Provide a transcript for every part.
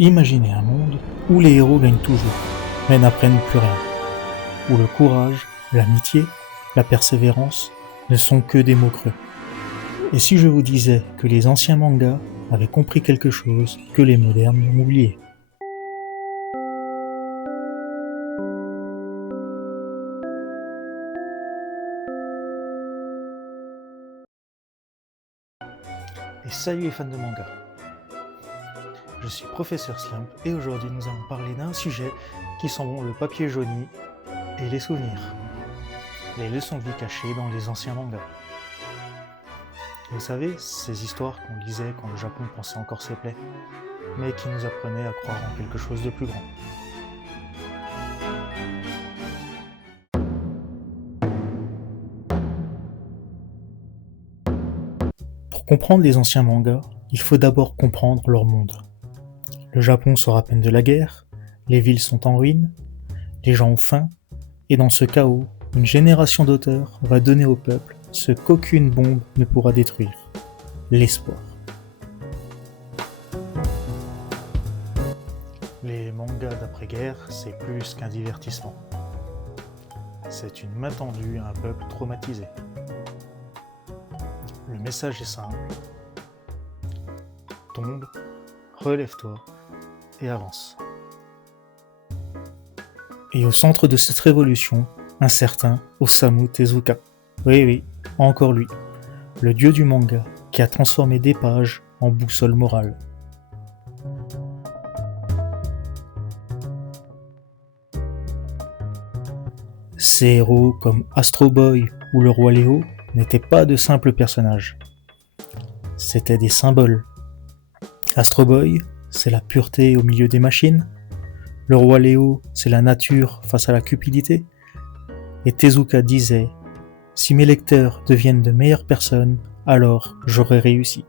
Imaginez un monde où les héros gagnent toujours, mais n'apprennent plus rien. Où le courage, l'amitié, la persévérance ne sont que des mots creux. Et si je vous disais que les anciens mangas avaient compris quelque chose que les modernes ont oublié? Et salut les fans de manga. Je suis professeur Slump et aujourd'hui nous allons parler d'un sujet qui sont le papier jauni et les souvenirs. Les leçons de vie cachées dans les anciens mangas. Vous savez, ces histoires qu'on lisait quand le Japon pensait encore ses plaies, mais qui nous apprenaient à croire en quelque chose de plus grand. Pour comprendre les anciens mangas, il faut d'abord comprendre leur monde. Le Japon sort à peine de la guerre, les villes sont en ruine, les gens ont faim, et dans ce chaos, une génération d'auteurs va donner au peuple ce qu'aucune bombe ne pourra détruire, l'espoir. Les mangas d'après-guerre, c'est plus qu'un divertissement. C'est une main tendue à un peuple traumatisé. Le message est simple. Tombe, relève-toi et avance. Et au centre de cette révolution, un certain Osamu Tezuka. Oui, encore lui, le dieu du manga qui a transformé des pages en boussole morale. Ces héros comme Astro Boy ou le roi Léo n'étaient pas de simples personnages. C'étaient des symboles. Astro Boy, c'est la pureté au milieu des machines. Le roi Léo, c'est la nature face à la cupidité. Et Tezuka disait « Si mes lecteurs deviennent de meilleures personnes, alors j'aurai réussi. »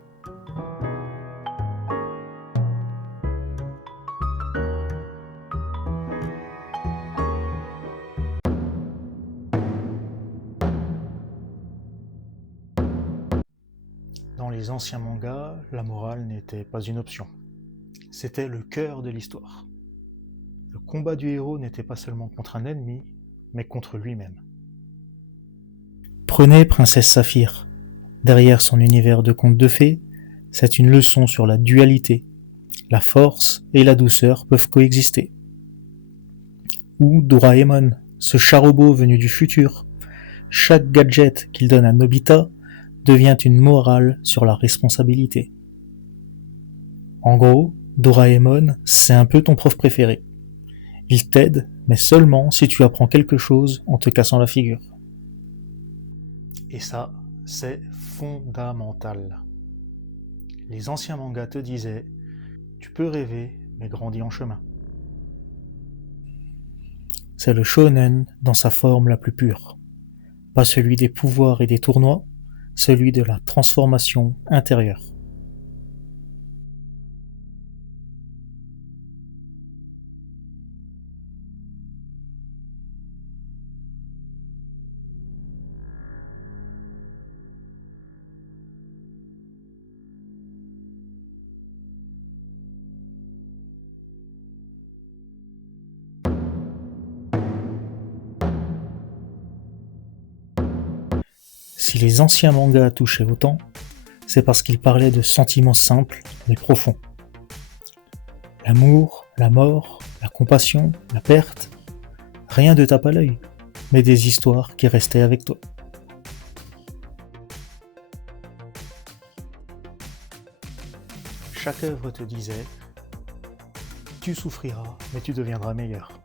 Dans les anciens mangas, la morale n'était pas une option. C'était le cœur de l'histoire. Le combat du héros n'était pas seulement contre un ennemi, mais contre lui-même. Prenez Princesse Saphir. Derrière son univers de contes de fées, c'est une leçon sur la dualité. La force et la douceur peuvent coexister. Ou Doraemon, ce chat robot venu du futur. Chaque gadget qu'il donne à Nobita devient une morale sur la responsabilité. En gros, Doraemon, c'est un peu ton prof préféré. Il t'aide, mais seulement si tu apprends quelque chose en te cassant la figure. Et ça, c'est fondamental. Les anciens mangas te disaient « Tu peux rêver, mais grandis en chemin ». C'est le shonen dans sa forme la plus pure. Pas celui des pouvoirs et des tournois, celui de la transformation intérieure. Si les anciens mangas touchaient autant, c'est parce qu'ils parlaient de sentiments simples mais profonds. L'amour, la mort, la compassion, la perte, rien de tape à l'œil, mais des histoires qui restaient avec toi. Chaque œuvre te disait « Tu souffriras, mais tu deviendras meilleur ».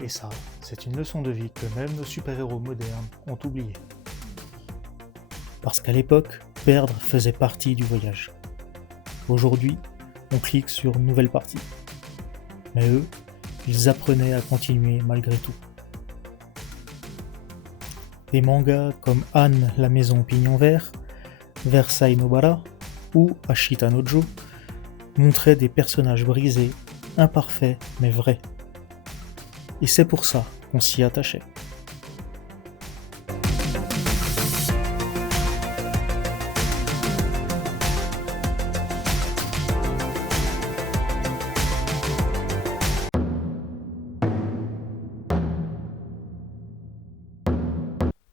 Et ça, c'est une leçon de vie que même nos super-héros modernes ont oubliée. Parce qu'à l'époque, perdre faisait partie du voyage. Aujourd'hui, on clique sur nouvelle partie. Mais eux, ils apprenaient à continuer malgré tout. Des mangas comme Anne, la maison au pignon vert, Versailles Nobara ou Ashita no Joe montraient des personnages brisés, imparfaits mais vrais. Et c'est pour ça qu'on s'y attachait.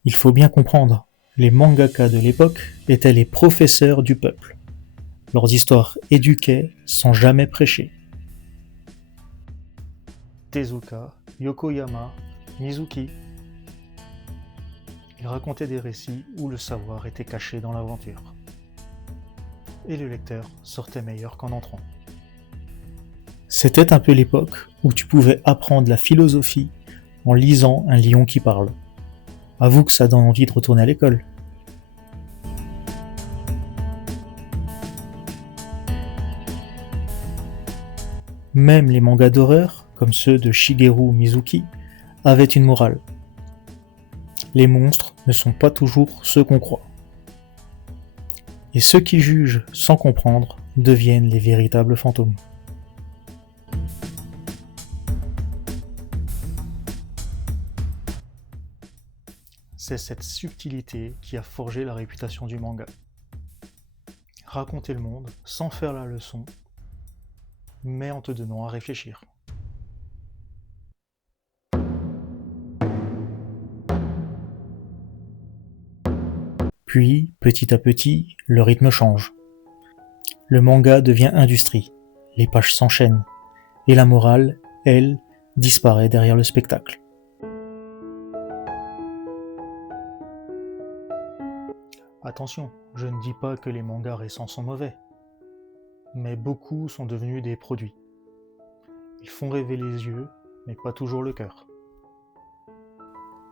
Il faut bien comprendre, les mangaka de l'époque étaient les professeurs du peuple. Leurs histoires éduquaient sans jamais prêcher. Tezuka, Yokoyama, Mizuki. Ils racontaient des récits où le savoir était caché dans l'aventure. Et le lecteur sortait meilleur qu'en entrant. C'était un peu l'époque où tu pouvais apprendre la philosophie en lisant un lion qui parle. Avoue que ça donne envie de retourner à l'école. Même les mangas d'horreur, comme ceux de Shigeru Mizuki, avaient une morale. Les monstres ne sont pas toujours ceux qu'on croit. Et ceux qui jugent sans comprendre deviennent les véritables fantômes. C'est cette subtilité qui a forgé la réputation du manga. Raconter le monde sans faire la leçon, mais en te donnant à réfléchir. Puis, petit à petit, le rythme change. Le manga devient industrie, les pages s'enchaînent, et la morale, elle, disparaît derrière le spectacle. Attention, je ne dis pas que les mangas récents sont mauvais, mais beaucoup sont devenus des produits. Ils font rêver les yeux, mais pas toujours le cœur.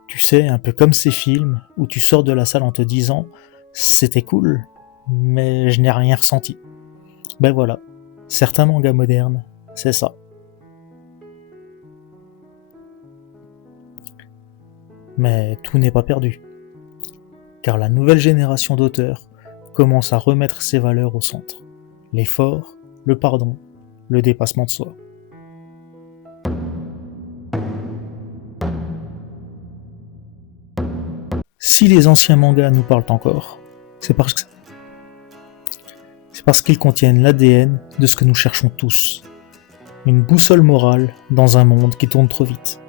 Tu sais, un peu comme ces films où tu sors de la salle en te disant « c'était cool, mais je n'ai rien ressenti ». Ben voilà, certains mangas modernes, c'est ça. Mais tout n'est pas perdu, car la nouvelle génération d'auteurs commence à remettre ses valeurs au centre. L'effort, le pardon, le dépassement de soi. Si les anciens mangas nous parlent encore, c'est parce qu'ils contiennent l'ADN de ce que nous cherchons tous. Une boussole morale dans un monde qui tourne trop vite.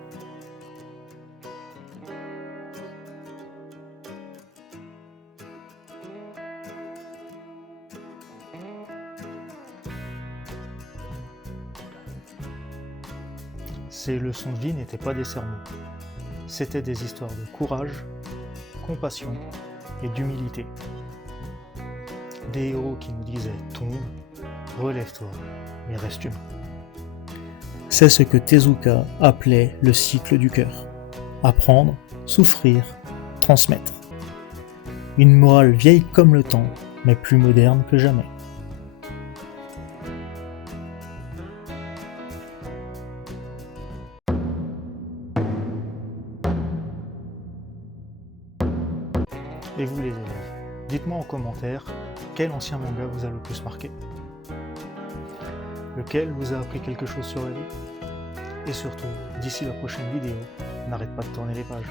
Ces leçons de vie n'étaient pas des sermons. C'étaient des histoires de courage, compassion et d'humilité. Des héros qui nous disaient « tombe, relève-toi, mais reste humain ». C'est ce que Tezuka appelait le cycle du cœur. Apprendre, souffrir, transmettre. Une morale vieille comme le temps, mais plus moderne que jamais. Et vous les élèves, dites-moi en commentaire quel ancien manga vous a le plus marqué. Lequel vous a appris quelque chose sur la vie. Et surtout, d'ici la prochaine vidéo, n'arrête pas de tourner les pages.